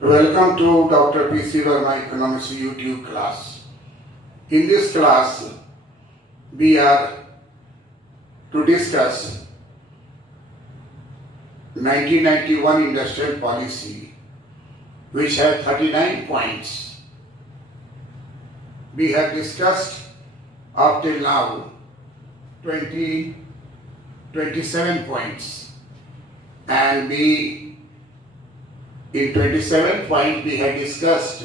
Welcome to Dr. P.C. Verma Economics YouTube class. In this class, we are to discuss 1991 Industrial Policy, which had 39 points. We have discussed up till now 27 points, and in 27 points we had discussed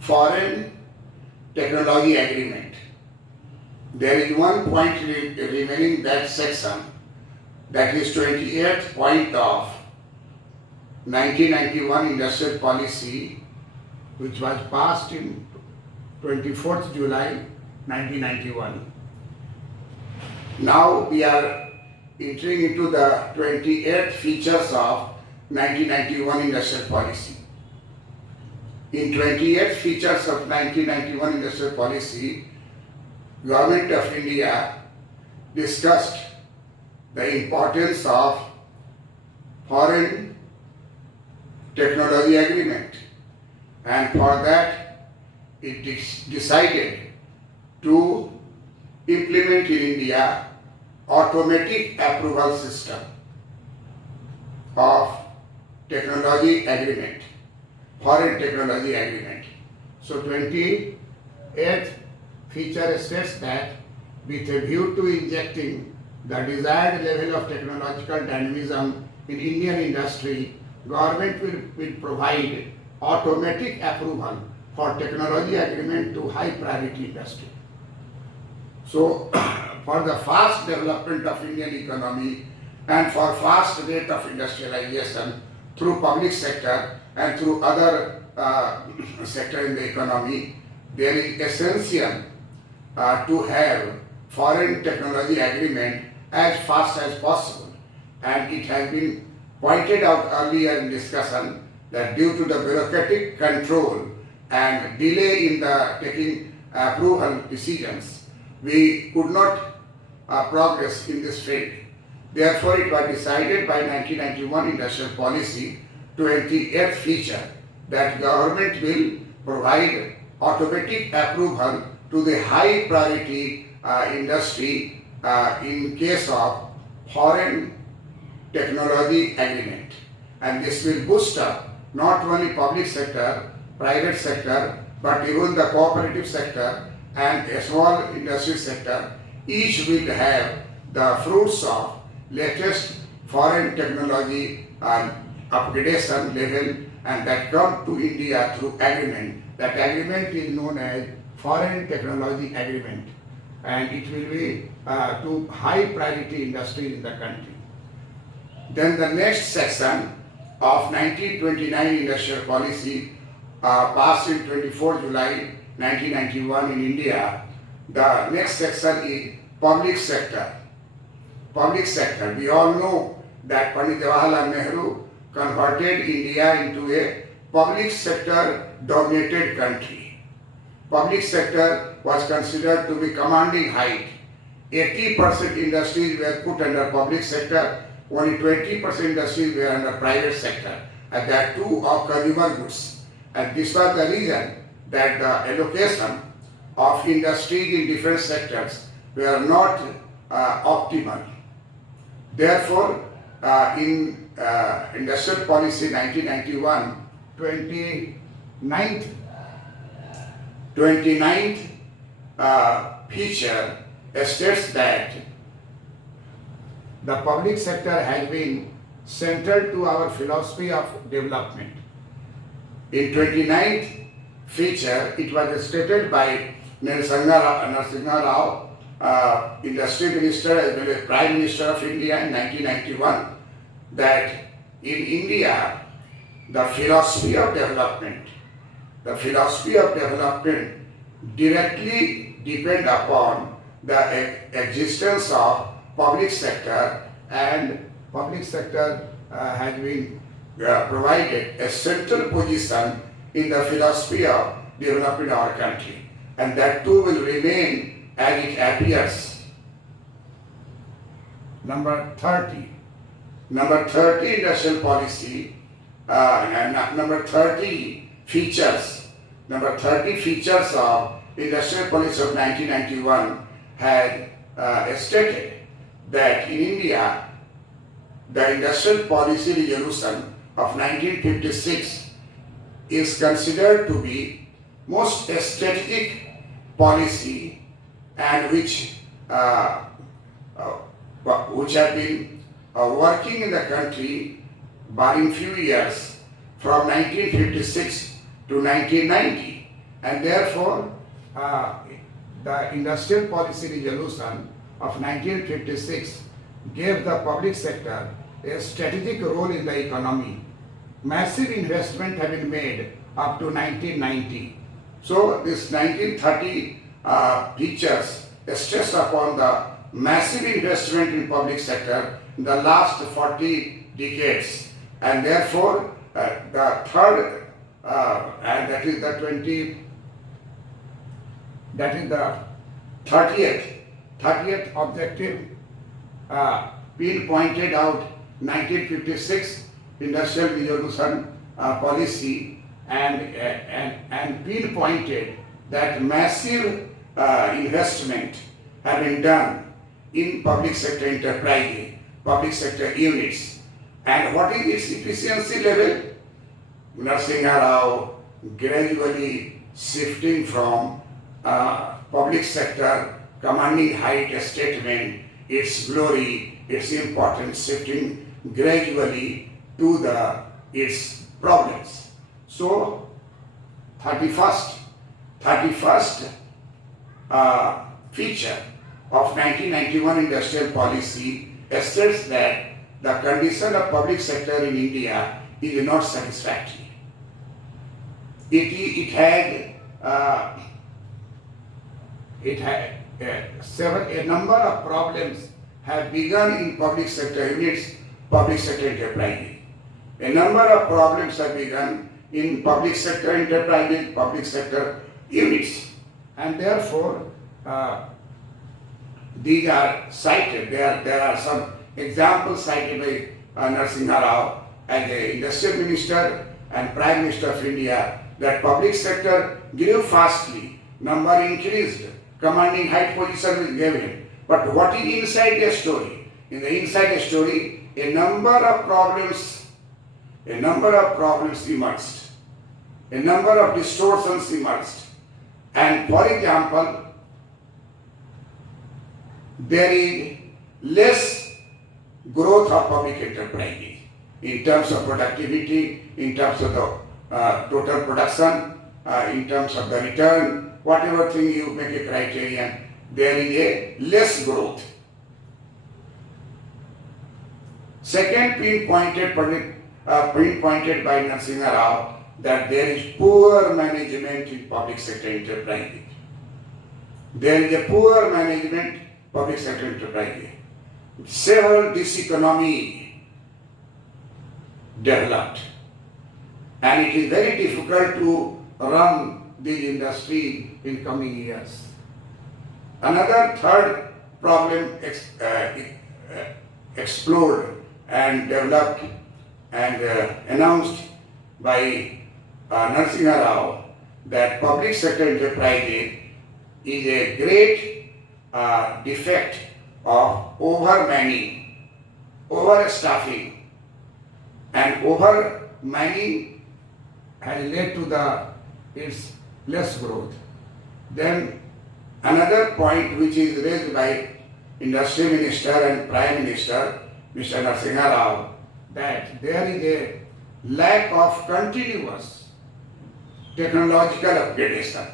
foreign technology agreement. There is one point remaining that section, that is 28th point of 1991 Industrial Policy, which was passed in 24th July 1991. Now we are entering into the 28th features of 1991 Industrial Policy. In 28 features of 1991 Industrial Policy, Government of India discussed the importance of foreign technology agreement, and for that it decided to implement in India automatic approval system of technology agreement, foreign technology agreement. So 28th feature states that with a view to injecting the desired level of technological dynamism in Indian industry, government will provide automatic approval for technology agreement to high priority industry. So for the fast development of Indian economy and for fast rate of industrialization through public sector and through other sector in the economy, there is essential to have foreign technology agreement as fast as possible. And it has been pointed out earlier in discussion that due to the bureaucratic control and delay in the taking approval decisions, we could not progress in this field. Therefore, it was decided by 1991 Industrial Policy 28th feature that government will provide automatic approval to the high priority industry in case of foreign technology agreement. And this will boost up not only public sector, private sector, but even the cooperative sector and a small industry sector. Each will have the fruits of latest foreign technology upgradation level, and that come to India through agreement. That agreement is known as Foreign Technology Agreement, and it will be to high priority industry in the country. Then the next section of 1929 Industrial Policy passed in 24 July 1991 in India. The next section is public sector. Public sector. We all know that Pandit Jawaharlal Nehru converted India into a public sector dominated country. Public sector was considered to be commanding height. 80% industries were put under public sector, only 20% industries were under private sector, and that too of consumer goods. And this was the reason that the allocation of industries in different sectors were not optimal. Therefore, in Industrial Policy 1991, 29th feature states that the public sector has been central to our philosophy of development. In 29th feature, it was stated by Narasimha Rao, Industry Minister as well as Prime Minister of India in 1991, that in India, the philosophy of development directly depend upon the existence of public sector, and public sector has been provided a central position in the philosophy of developing our country, and that too will remain as it appears. Number 30 industrial policy number 30 features. Number 30 features of Industrial Policy of 1991 had stated that in India, the Industrial Policy Resolution of 1956 is considered to be most strategic policy and which have been working in the country barring few years from 1956 to 1990, and therefore the Industrial Policy Resolution of 1956 gave the public sector a strategic role in the economy. Massive investment have been made up to 1990. So this 1930 features stress upon the massive investment in public sector in the last 40 decades, and therefore the third and that is the 30th objective being pointed out 1956 Industrial Resolution policy and pinpointed that massive investment have been done in public sector enterprises, public sector units. And what is its efficiency level? Narasimha Rao gradually shifting from public sector commanding height statement, its glory, its importance, shifting gradually to its problems. So 31st feature of 1991 industrial policy asserts that the condition of public sector in India is not satisfactory. It had a number of problems have begun in public sector units, public sector enterprises. A number of problems have begun in public sector enterprises, public sector units, and therefore these are cited. There are some examples cited by Narasimha Rao as the Industrial Minister and Prime Minister of India, that public sector grew fastly, number increased, commanding high position was given. But what is inside the story? In the inside the story, a number of problems emerged. A number of distortions emerged. And for example, there is less growth of public enterprises in terms of productivity, in terms of the total production, in terms of the return, whatever thing you make a criterion, there is a less growth. Second, pinpointed by Narasimha Rao, that there is poor management in public sector enterprises. There is a poor management public sector enterprises. Several diseconomy developed, and it is very difficult to run this industry in coming years. Another third problem explored and developed and announced by Narasimha Rao, that public sector enterprises is a great defect of over-manning, overstaffing, and over-manning has led to its less growth. Then another point which is raised by Industrial Minister and Prime Minister, Mr. Narasimha Rao, that there is a lack of continuous technological upgradation.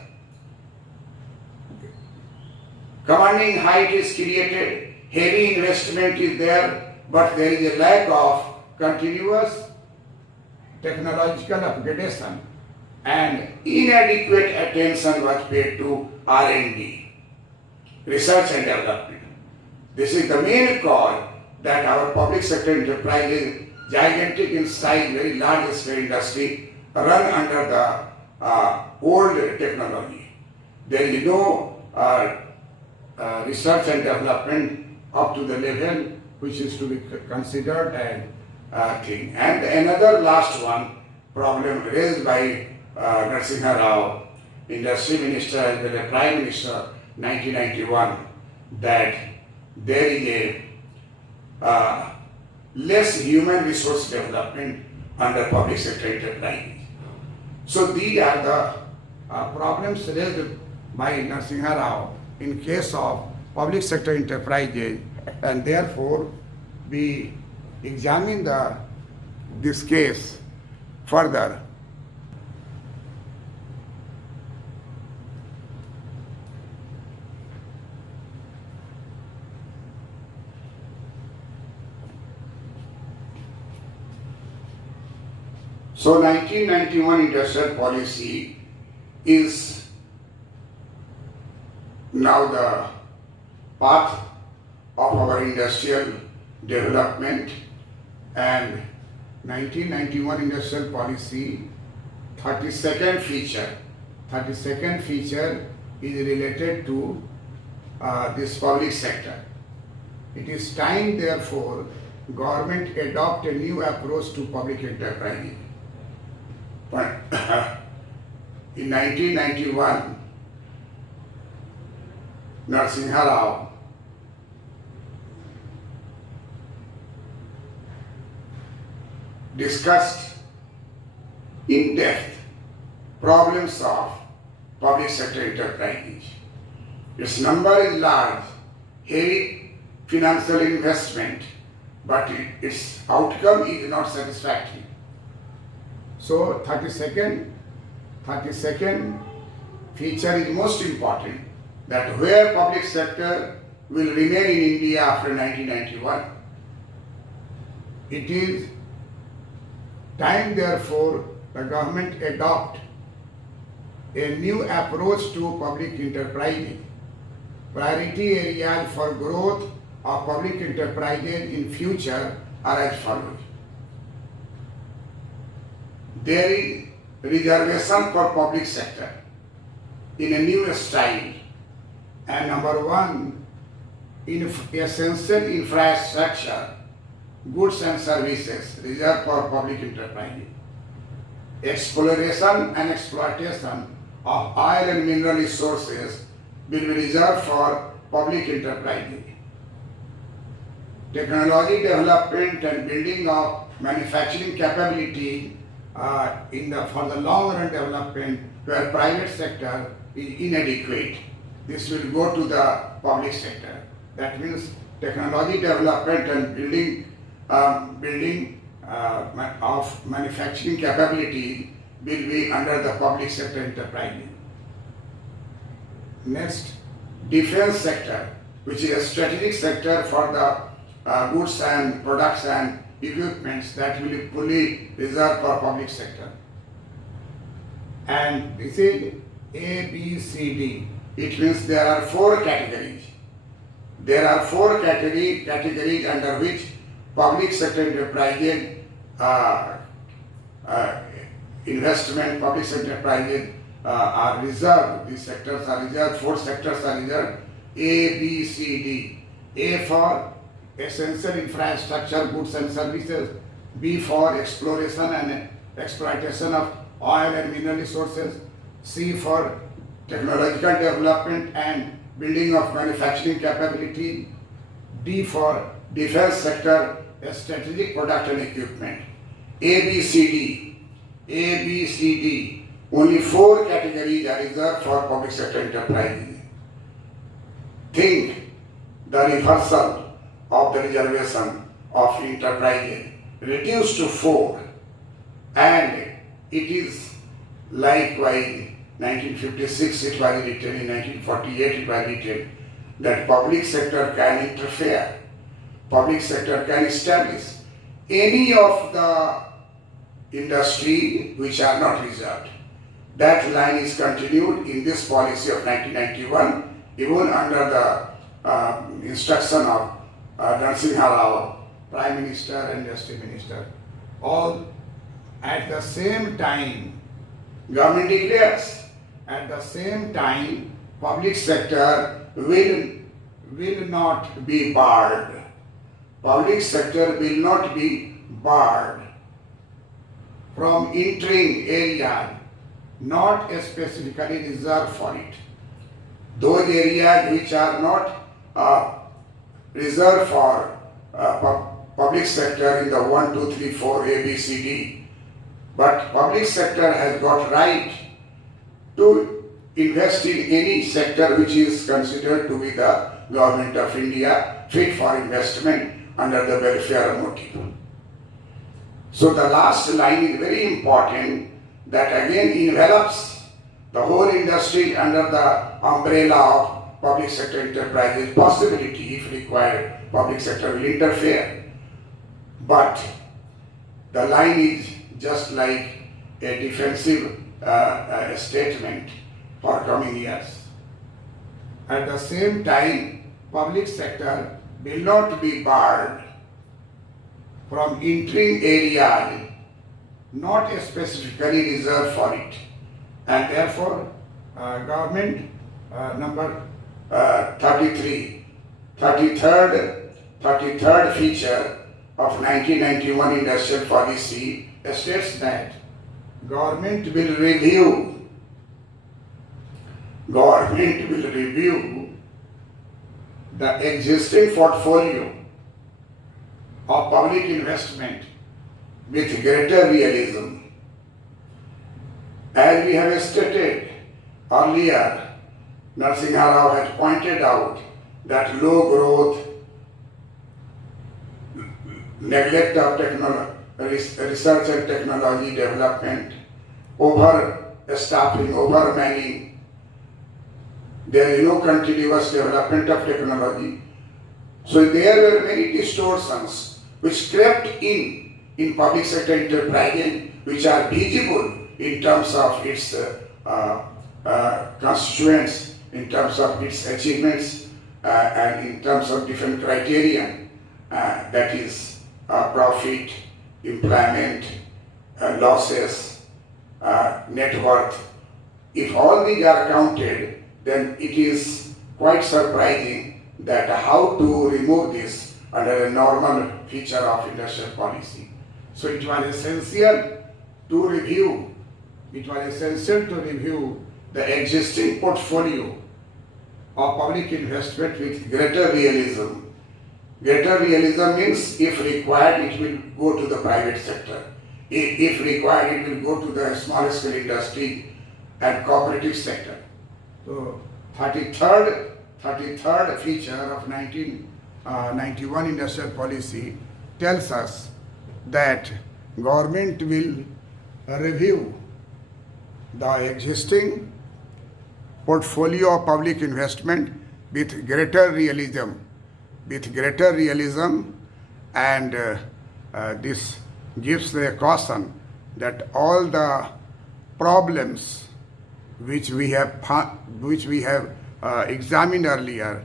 Commanding height is created, heavy investment is there, but there is a lack of continuous technological upgradation, and inadequate attention was paid to R&D, research and development. This is the main cause that our public sector enterprise is gigantic in size, very large scale industry, run under the old technology. There is no research and development up to the level which is to be considered and thing. And another last one problem raised by Narasimha Rao, Industry Minister as well as Prime Minister, 1991, that there is a less human resource development under public sector enterprise. So these are the problems raised by Narasimha Rao in case of public sector enterprises, and therefore we examine this case further. So 1991 industrial policy is now the path of our industrial development, and 1991 industrial policy 32nd feature is related to this public sector. It is time therefore government adopt a new approach to public enterprise. But in 1991, Narasimha Rao discussed in depth problems of public sector enterprises. Its number is large, heavy financial investment, but its outcome is not satisfactory. So 32nd feature is most important, that where public sector will remain in India after 1991, it is time therefore the government adopt a new approach to public enterprises. Priority areas for growth of public enterprises in future are as follows. There is reservation for public sector in a new style, and number one, in essential infrastructure, goods and services reserved for public enterprises. Exploration and exploitation of oil and mineral resources will be reserved for public enterprises. Technology development and building of manufacturing capability for the long run development where private sector is inadequate, this will go to the public sector. That means technology development and building of manufacturing capability will be under the public sector enterprise. Next, defense sector, which is a strategic sector for the goods and products and equipments, that will be fully reserved for public sector. And this is A, B, C, D. It means there are four categories. There are four categories under which public sector enterprises investment, public sector enterprises are reserved. These sectors are reserved, four sectors are reserved, A, B, C, D. A for essential infrastructure, goods and services. B for exploration and exploitation of oil and mineral resources. C for technological development and building of manufacturing capability. D for defense sector, strategic product and equipment. A, B, C, D. Only four categories are reserved for public sector enterprises. Think the reversal of the reservation of enterprises reduced to four, and it is likewise 1956 it was written, in 1948 it was written that public sector can interfere, public sector can establish any of the industry which are not reserved. That line is continued in this policy of 1991, even under the instruction of Narasimha Rao, Prime Minister and Industry Minister. All at the same time, government declares, at the same time, public sector will not be barred. Public sector will not be barred from entering areas not specifically reserved for it. Those areas which are not reserved for public sector in the 1, 2, 3, 4 A, B, C, D, but public sector has got right to invest in any sector which is considered to be the government of India fit for investment under the welfare motive. So the last line is very important, that again envelops the whole industry under the umbrella of public sector enterprises. Possibility, if required, public sector will interfere. But the line is just like a defensive statement for coming years. At the same time, public sector will not be barred from entering areas not specifically reserved for it. And therefore, government number 33rd feature of 1991 industrial policy states that government will review the existing portfolio of public investment with greater realism. As we have stated earlier, Narasimha Rao has pointed out that low growth, neglect of research and technology development, over-staffing, over-manning, there is no continuous development of technology. So there were many distortions which crept in public sector enterprises, which are visible in terms of its constituents, in terms of its achievements, and in terms of different criteria, that is profit, employment, losses, net worth. If all these are counted, then it is quite surprising that how to remove this under a normal feature of industrial policy. So it was essential to review the existing portfolio of public investment with greater realism. Greater realism means if required it will go to the private sector. If required it will go to the small scale industry and cooperative sector. So 33rd feature of 1991 industrial policy tells us that government will review the existing portfolio of public investment with greater realism, and this gives the caution that all the problems which we have examined earlier,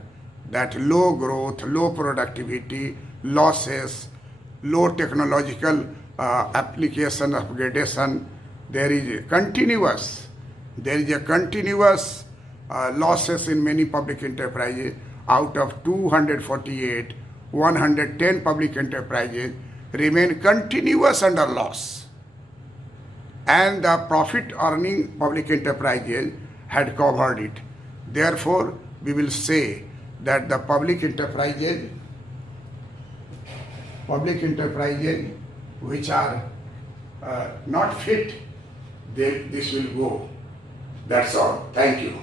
that low growth, low productivity, losses, low technological application, upgradation, there is a continuous losses in many public enterprises. Out of 248, 110 public enterprises remain continuous under loss. And the profit earning public enterprises had covered it. Therefore, we will say that the public enterprises which are not fit, this will go. That's all. Thank you.